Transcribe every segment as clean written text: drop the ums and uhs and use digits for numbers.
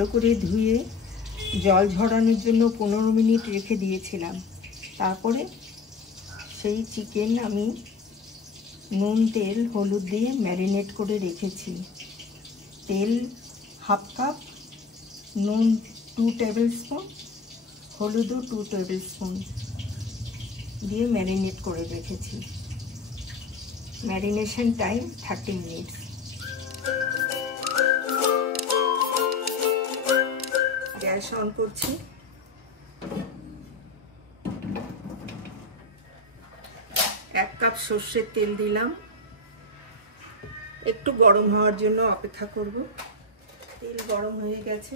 ভালো করে ধুয়ে জল ঝরানোর জন্য 15 মিনিট রেখে দিয়েছিলাম। তারপরে সেই চিকেন আমি নুন তেল হলুদ দিয়ে ম্যারিনেট করে রেখেছি। তেল হাফ কাপ, নুন 2 টেবিল স্পুন, হলুদও 2 টেবিল স্পুন দিয়ে ম্যারিনেট করে রেখেছি। Marination time 30 minutes. Gas on করছি। এক কাপ সর্ষের তেল দিলাম। একটু গরম হওয়ার জন্য অপেক্ষা করব। তেল গরম হয়ে গেছে।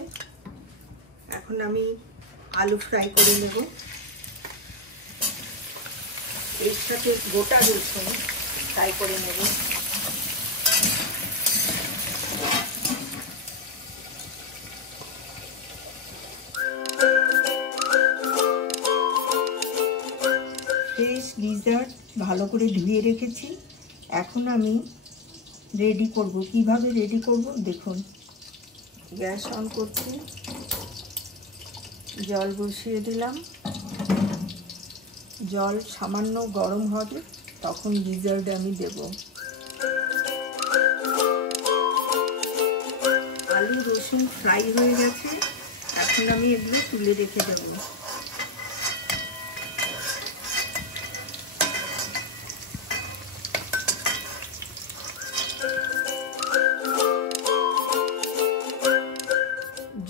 এখন আমি আলু ফ্রাই করে নেব। এর সাথে গোটা রসুন ফ্রাই করে নেব। ফ্রেশ গিজার ভালো করে ধুয়ে রেখেছি। এখন আমি রেডি করব। কিভাবে রেডি করব দেখুন। গ্যাস অন করছি, জল বসিয়ে দিলাম। জল সামান্য গরম হবে, তখন গিজারটা আমি দেব। আলু রসুন ফ্রাই হয়ে গেছে। এখন আমি এগুলো তুলে রেখে দেব।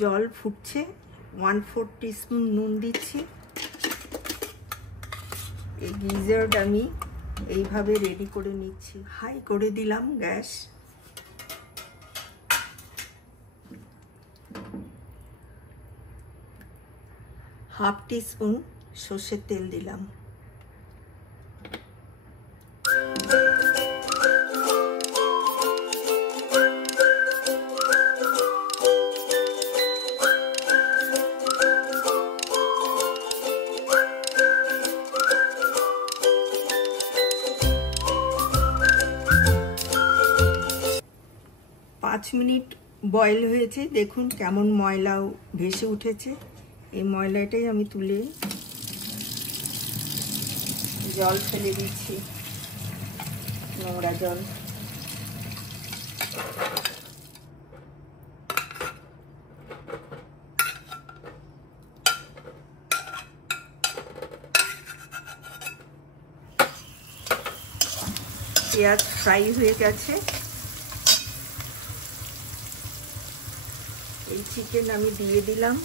জল ফুটছে, 1/4 টিস্পুন নুন দিচ্ছি। এই গিজারটা আমি এইভাবে রেডি করে নিচ্ছি। হাই করে দিলাম গ্যাস। হাফ টিস্পুন সর্ষের তেল দিলাম। পাঁচ মিনিট বয়েল হয়েছে। দেখুন কেমন ময়লাও ভেসে উঠেছে। এই ময়লাটাই আমি তুলে জল ফেলে দিচ্ছি, নোংরা জল। পেঁয়াজ ফ্রাই হয়ে গেছে। এই চিকেন আমি দিয়ে দিলাম।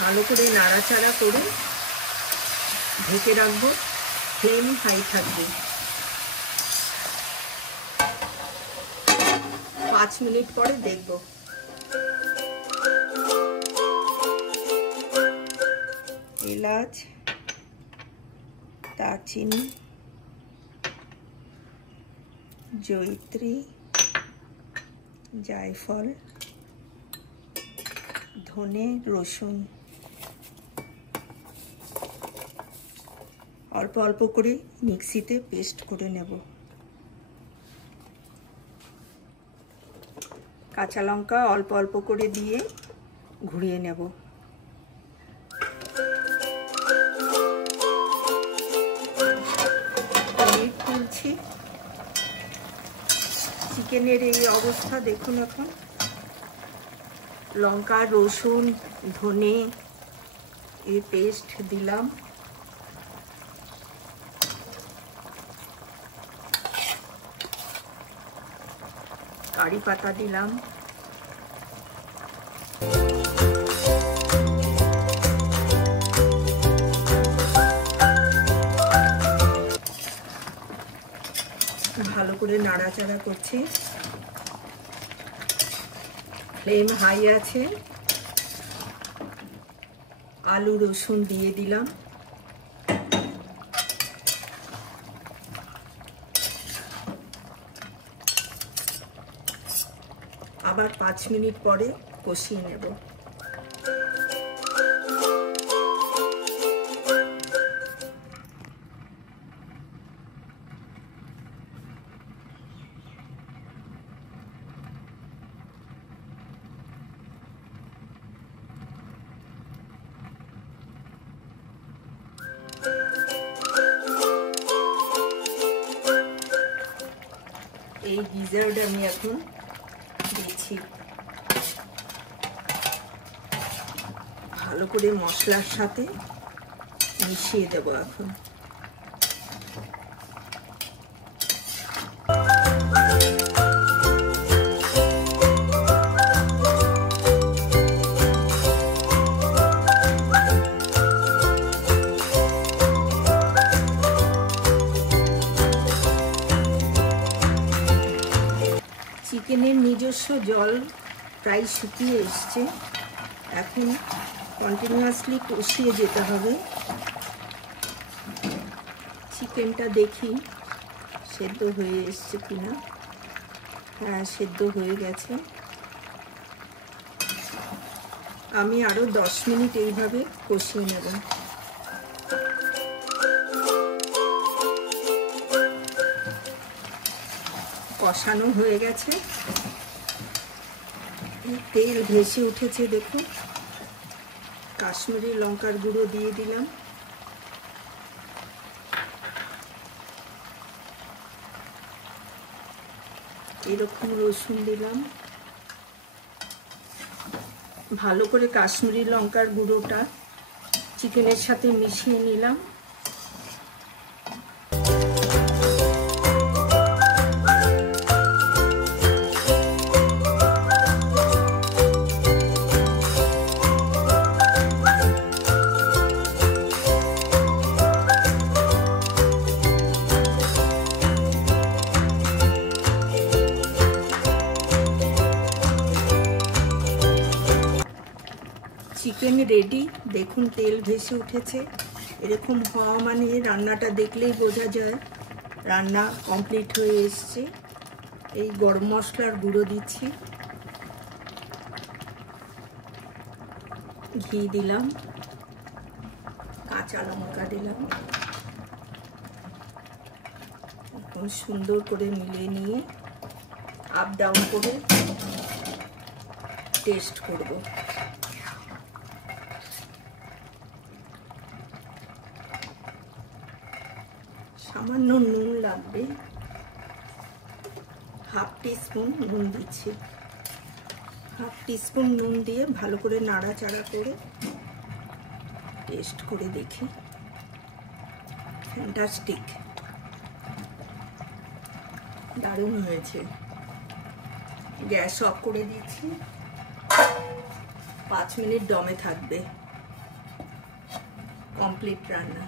ভালো করে নাড়াচাড়া করে ঢেকে রাখবো। ফ্লেম হাই থাকবে। 5 মিনিট পরে দেখব। এলাচ, দারচিনি, জয়িত্রী, জায়ফল, ধনে, রসুন অল্প অল্প করে মিক্সিতে পেস্ট করে নেব। কাঁচা লঙ্কা অল্প অল্প করে দিয়ে ঘুরিয়ে নেব। তুলছি। চিকেনের এই অবস্থা দেখুন। এখন লঙ্কা, রসুন, ধনে এই পেস্ট দিলাম। কারি পাতা দিলাম। ভালো করে নাড়াচাড়া করছি। ফ্লেম হাই আছে। আলু রসুন দিয়ে দিলাম। আবার 5 মিনিট পরে কষিয়ে নেব। এই গিজার্ড আমি এখন দিচ্ছি। ভালো করে মশলার সাথে মিশিয়ে দেব এখন। চিকেনের নিজস্ব জল প্রায় শুকিয়ে এসছে, এখন কন্টিনিউয়াসলি কষিয়ে যেতে হবে। চিকেনটা দেখি সেদ্ধ হয়ে এসছে কিনা। হ্যাঁ, সেদ্ধ হয়ে গেছে। আমি আরো 10 মিনিট এইভাবে কষিয়ে নেব। কষানো হয়ে গেছে, তেল ভেসে উঠেছে দেখুন। কাশ্মীরি লঙ্কার গুঁড়ো দিয়ে দিলাম। এরকম রসুন দিলাম। ভালো করে কাশ্মীরি লঙ্কার গুঁড়োটা চিকেনের সাথে মিশিয়ে নিলাম। চিকেন রেডি, দেখুন তেল ভেসে উঠেছে। এরকম হওয়া মানে রান্নাটা দেখলেই বোঝা যায় রান্না কমপ্লিট হয়ে এসছে। এই গরম মশলার গুঁড়ো দিচ্ছি, ঘি দিলাম, কাঁচা লঙ্কা দিলাম। এখন সুন্দর করে মিলিয়ে নিয়ে আপ ডাউন করে টেস্ট করব। সামান্য নুন লাগবে, হাফ টিস্পুন নুন দিচ্ছি। হাফ টিস্পুন নুন দিয়ে ভালো করে নাড়াচাড়া করে টেস্ট করে দেখি। ফ্যান্টাস্টিক, দারুণ হয়েছে। গ্যাস অফ করে দিচ্ছি, 5 মিনিট দমে থাকবে। কমপ্লিট রান্না।